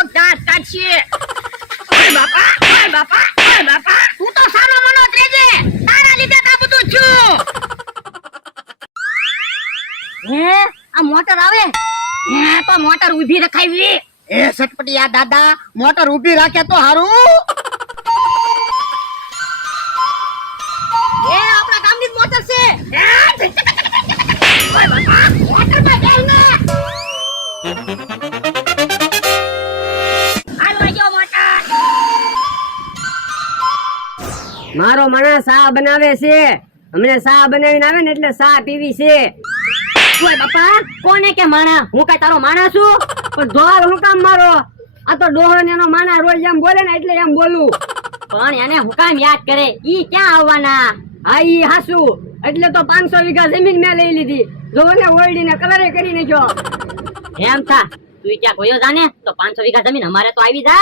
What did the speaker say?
દાંત કાઢશે. ઓય બાપા, ઓય બાપા, ઓય બાપા, તું તો સાનો મનો જ રહેજે. તારા લીધે તો આ બધું થયું. હે આ મોટર આવે? હે તો મોટર ઊભી રખાવી. એ સટપટિયા દાદા, મોટર ઊભી રાખે તો હારું. એ આપણા ગામની જ મોટર છે. ઓય બાપા, મોટર માં બેલ ને. હાલો જો મોટર. મારો માણસ ચા બનાવે છે. હમણે ચા બનાવીને આવે ને એટલે ચા પીવી છે. ઓય બાપા, કોને કે માણા? હું કઈ તારો માણા છું? પણ ધોળ હું કામ મારો? આ તો ડોહો ને એનો માણા રોજ એમ બોલે ને એટલે એમ બોલું. પણ એને હું કામ યાદ કરે? ઈ ક્યાં આવવાના? હા ઈ હાસુ. એટલે તો 500 વીઘા જમીન મેં લઈ લીધી. જોને ઓરડીને કલરે કરી નાખ્યો. એમ થા તું ક્યાં ગયો જાને તો 500 વીઘા જમીન અમારે તો આવી જાય.